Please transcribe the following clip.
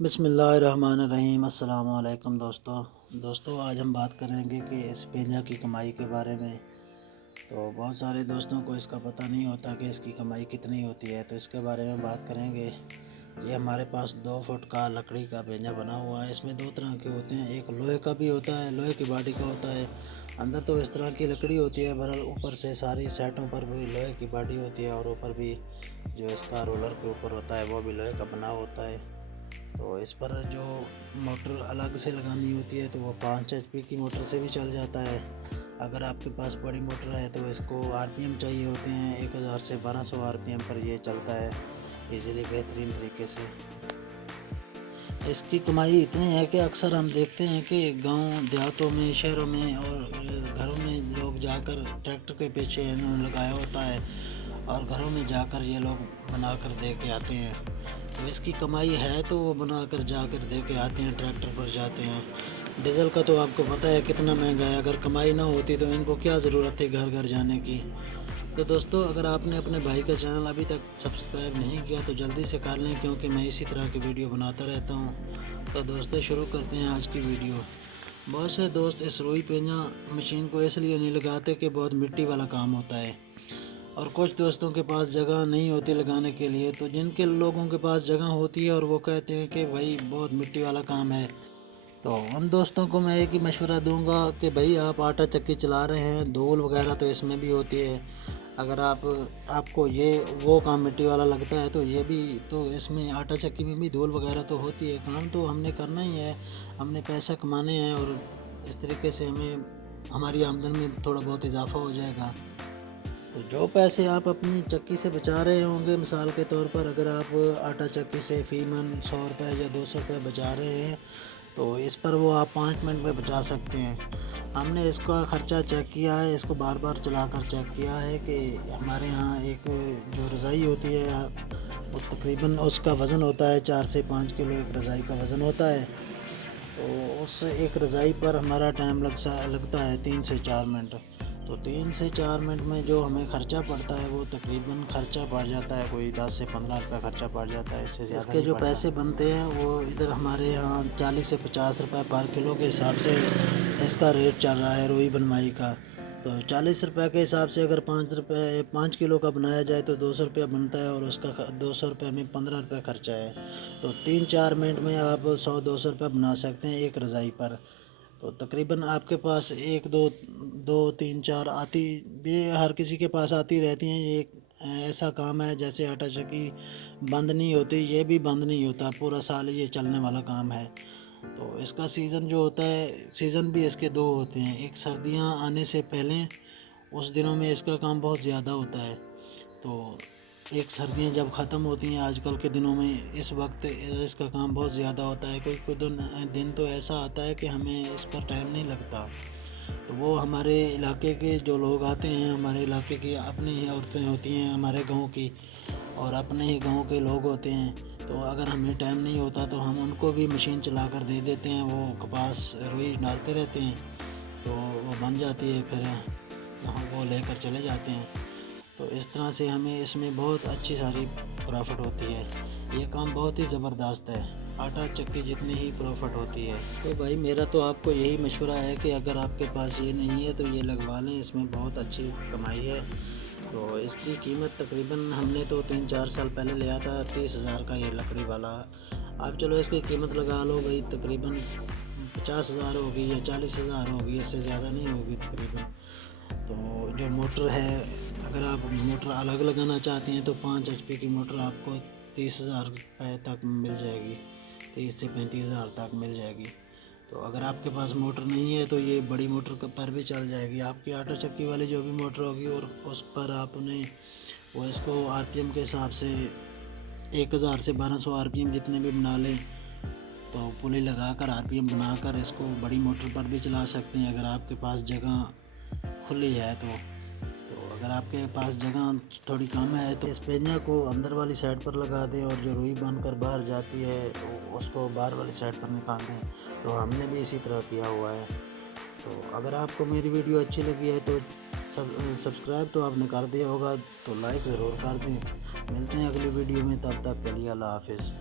بسم اللہ الرحمن الرحیم۔ السلام علیکم دوستو آج ہم بات کریں گے کہ اس پینجا کی کمائی کے بارے میں۔ تو بہت سارے دوستوں کو اس کا پتہ نہیں ہوتا کہ اس کی کمائی کتنی ہوتی ہے، تو اس کے بارے میں بات کریں گے۔ یہ ہمارے پاس 2 فٹ کا لکڑی کا پینجا بنا ہوا ہے۔ اس میں 2 طرح کے ہوتے ہیں، ایک لوہے کا بھی ہوتا ہے، لوہے کی باڈی کا ہوتا ہے۔ اندر تو اس طرح کی لکڑی ہوتی ہے، بہرحال اوپر سے ساری سائٹوں پر بھی لوہے کی باڈی ہوتی ہے، اور اوپر بھی جو اس کا رولر کے اوپر ہوتا ہے وہ بھی لوہے کا بنا ہوتا ہے۔ تو اس پر جو موٹر الگ سے لگانی ہوتی ہے تو وہ 5 ایچ پی کی موٹر سے بھی چل جاتا ہے۔ اگر آپ کے پاس بڑی موٹر ہے تو اس کو آر پی ایم چاہیے ہوتے ہیں، 1000 سے 1200 آر پی ایم پر یہ چلتا ہے ایزیلی، بہترین طریقے سے۔ اس کی کمائی اتنی ہے کہ اکثر ہم دیکھتے ہیں کہ گاؤں دیہاتوں میں، شہروں میں اور گھروں میں لوگ جا کر ٹریکٹر کے پیچھے انہوں نے لگایا ہوتا ہے، اور گھروں میں جا کر یہ لوگ بنا کر دے کے آتے ہیں۔ تو اس کی کمائی ہے تو وہ بنا کر جا کر دے کے آتے ہیں، ٹریکٹر پر جاتے ہیں۔ ڈیزل کا تو آپ کو پتہ ہے کتنا مہنگا ہے، اگر کمائی نہ ہوتی تو ان کو کیا ضرورت تھی گھر گھر جانے کی۔ تو دوستو اگر آپ نے اپنے بھائی کا چینل ابھی تک سبسکرائب نہیں کیا تو جلدی سے کر لیں، کیونکہ میں اسی طرح کی ویڈیو بناتا رہتا ہوں۔ تو دوستو شروع کرتے ہیں آج کی ویڈیو۔ بہت سے دوست اس روئی پینجا مشین کو اس لیے نہیں لگاتے کہ بہت مٹی والا کام ہوتا ہے، اور کچھ دوستوں کے پاس جگہ نہیں ہوتی لگانے کے لیے۔ تو جن کے لوگوں کے پاس جگہ ہوتی ہے اور وہ کہتے ہیں کہ بھائی بہت مٹی والا کام ہے، تو ان دوستوں کو میں ایک ہی مشورہ دوں گا کہ بھائی آپ آٹا چکی چلا رہے ہیں، دھول وغیرہ تو اس میں بھی ہوتی ہے۔ اگر آپ کو وہ کام مٹی والا لگتا ہے تو یہ بھی تو اس میں آٹا چکی میں بھی دھول وغیرہ تو ہوتی ہے۔ کام تو ہم نے کرنا ہی ہے، ہم نے پیسہ کمانے ہیں، اور اس طریقے سے ہماری آمدن میں تھوڑا بہت اضافہ ہو جائے گا۔ تو جو پیسے آپ اپنی چکی سے بچا رہے ہوں گے، مثال کے طور پر اگر آپ آٹا چکی سے فی من 100 روپے یا 200 روپے بچا رہے ہیں تو اس پر وہ آپ 5 منٹ میں بچا سکتے ہیں۔ ہم نے اس کا خرچہ چیک کیا ہے، اس کو بار بار چلا کر چیک کیا ہے کہ ہمارے ہاں ایک جو رضائی ہوتی ہے وہ تقریباً اس کا وزن ہوتا ہے 4 سے 5 کلو، ایک رضائی کا وزن ہوتا ہے۔ تو اس ایک رضائی پر ہمارا ٹائم لگتا ہے 3 سے 4 منٹ۔ تو 3 سے 4 منٹ میں جو ہمیں خرچہ پڑتا ہے وہ تقریباً خرچہ پڑ جاتا ہے کوئی 10 سے 15 روپے خرچہ پڑ جاتا ہے، اس سے زیادہ اس کے جو پیسے بنتے ہیں وہ ادھر ہمارے یہاں 40 سے 50 روپے پر کلو کے حساب سے اس کا ریٹ چل رہا ہے روئی بنوائی کا۔ تو 40 روپے کے حساب سے اگر 5 کلو کا بنایا جائے تو 200 روپے بنتا ہے، اور اس کا 200 روپے میں 15 روپے خرچہ ہے۔ تو 3-4 منٹ میں آپ 100-200 روپے بنا سکتے ہیں ایک رضائی پر۔ تو تقریباً آپ کے پاس 1 2 3 4 آتی بھی ہر کسی کے پاس آتی رہتی ہیں۔ یہ ایک ایسا کام ہے جیسے آٹا چکی بند نہیں ہوتی، یہ بھی بند نہیں ہوتا، پورا سال یہ چلنے والا کام ہے۔ تو اس کا سیزن جو ہوتا ہے، سیزن بھی اس کے 2 ہوتے ہیں، ایک سردیاں آنے سے پہلے، اس دنوں میں اس کا کام بہت زیادہ ہوتا ہے۔ تو ایک سردیاں جب ختم ہوتی ہیں آج کل کے دنوں میں، اس وقت اس کا کام بہت زیادہ ہوتا ہے۔ کوئی دن تو ایسا آتا ہے کہ ہمیں اس پر ٹائم نہیں لگتا۔ تو وہ ہمارے علاقے کے جو لوگ آتے ہیں، ہمارے علاقے کی اپنی ہی عورتیں ہوتی ہیں ہمارے گاؤں کی، اور اپنے ہی گاؤں کے لوگ ہوتے ہیں، تو اگر ہمیں ٹائم نہیں ہوتا تو ہم ان کو بھی مشین چلا کر دے دیتے ہیں، وہ کپاس روئی ڈالتے رہتے ہیں تو وہ بن جاتی ہے، پھر ہم وہ لے کر چلے جاتے ہیں۔ تو اس طرح سے ہمیں اس میں بہت اچھی ساری پروفٹ ہوتی ہے، یہ کام بہت ہی زبردست ہے، آٹا چکی جتنی ہی پروفٹ ہوتی ہے۔ تو بھائی میرا تو آپ کو یہی مشورہ ہے کہ اگر آپ کے پاس یہ نہیں ہے تو یہ لگوا لیں، اس میں بہت اچھی کمائی ہے۔ تو اس کی قیمت تقریباً ہم نے تو 3-4 سال پہلے لیا تھا 30,000 کا، یہ لکڑی والا۔ آپ چلو اس کی قیمت لگا لو بھائی تقریباً 50,000 ہوگی یا 40,000 ہوگی، اس سے زیادہ نہیں ہوگی تقریباً۔ تو جو موٹر ہے، اگر آپ موٹر الگ لگانا چاہتے ہیں تو 5 ایچ پی کی موٹر آپ کو 30,000 روپے تک مل جائے گی، 30 سے 35,000 تک مل جائے گی۔ تو اگر آپ کے پاس موٹر نہیں ہے تو یہ بڑی موٹر پر بھی چل جائے گی، آپ کی آٹا چکی والی جو بھی موٹر ہوگی، اور اس پر آپ نے وہ اس کو آر پی ایم کے حساب سے 1000 سے 1200 آر پی ایم جتنے بھی بنا لیں، تو پلی لگا کر آر پی ایم بنا کر اس کو بڑی موٹر پر بھی چلا سکتے ہیں اگر آپ کے پاس جگہ کھلی ہے تو۔ اگر آپ کے پاس جگہ تھوڑی کم ہے تو اس پینجا کو اندر والی سائڈ پر لگا دیں، اور جو روئی بن کر باہر جاتی ہے اس کو باہر والی سائڈ پر نکال دیں۔ تو ہم نے بھی اسی طرح کیا ہوا ہے۔ تو اگر آپ کو میری ویڈیو اچھی لگی ہے تو سبسکرائب تو آپ نے کر دیا ہوگا، تو لائک ضرور کر دیں۔ ملتے ہیں اگلی ویڈیو میں، تب تک کے لیے اللہ حافظ۔